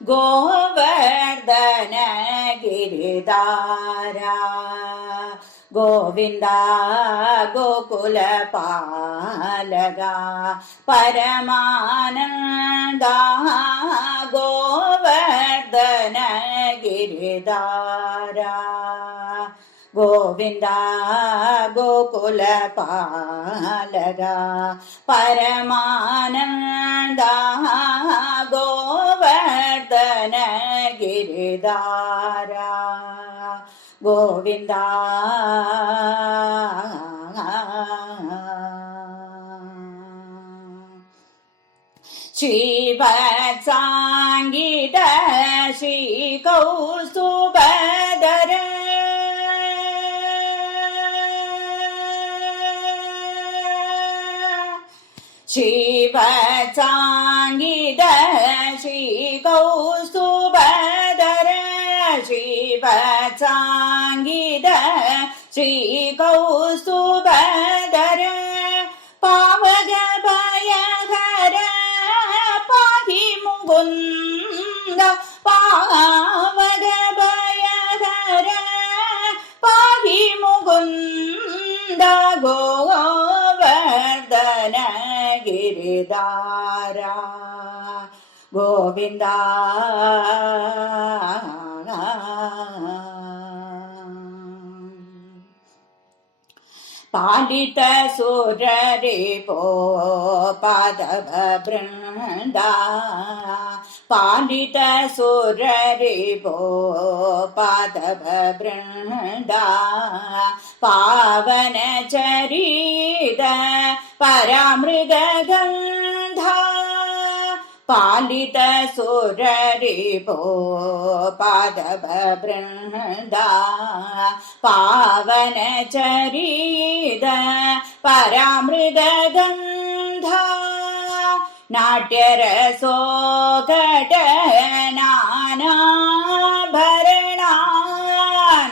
ಗೋವರ್ಧನ ಗಿರಿಧಾರ ಗೋವಿಂದ ಗೋಕುಲ ಪಾಲಗ ಪರಮಾನಂದ ಗೋವರ್ಧನ ಗಿರಿಧಾರ ಗೋವಿಂದ ಗೋಕುಲ ಪಾಲಗ ಪರಮಾನಂದ ಗೋವರ್ಧನ ಗಿರಿಧಾರ ಗೋವಿಂದ ಶ್ರೀವತ್ಸಾಂಗಿತ ಶ್ರೀ ಕೌಸ್ತುಭಧರ ಶ್ರೀವತ್ಸಾಂಗಿತ ಶ್ರೀ ಕೌಸ್ತುಭಧರ ಶ್ರೀವತ್ಸಾಂಗಿತ ಶ್ರೀ ಕೌಸ್ತುಭಧರ ಪಾವಗ ಭಯಹರ ಪಾಹಿ ಮುಕುಂದ ಪಾವಗ ಭಯಹರ ಪಾಹಿ ಮುಕುಂದ ಗೋವರ್ಧನ ಗಿರಿಧಾರ ಗೋವಿಂದ ಪಾಲಿತ ಸುರರಿಪೋ ಪಾದವ ಬೃಂದ ಪಾಲಿತ ಸುರರಿಪೋ ಪಾದವ ಬೃಂದ ಪಾವನ ಚರಿತ ಪರಾಮೃಗ ಗಂಧ ಪಾಲಿತ ಸುರರಿಪೋ ಪಾದವ ಬೃಂದ ಪಾವನ ಚರಿತ ಪರಾಮೃಗ ಗಂಧ ನಾಟ್ಯರ ಸೋಕಟ ನಾನಾಭರಣ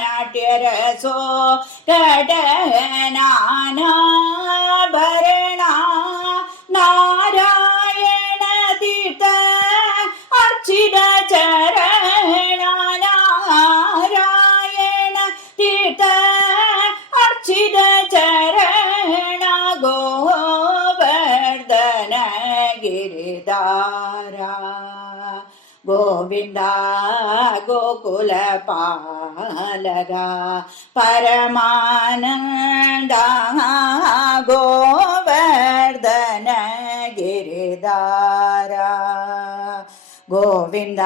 ನಾಟ್ಯರ ಸೋಕಟ ನಾನಾಭರಣ ನಾರಾಯಣ ತೀರ್ಥ ಅರ್ಚಿತ ಚರಣ ನಾರಾಯಣ ತೀರ್ಥ ಅರ್ಚಿತ ಚರಣ ಗೋವರ್ಧನ ಗಿರಿಧಾರ ಗೋವಿಂದ ಗೋಕುಲ ಪಾಲಗ ಪರಮಾನಂದ ಗೋವರ್ಧನ ಗಿರಿಧಾರ ಗೋವಿಂದ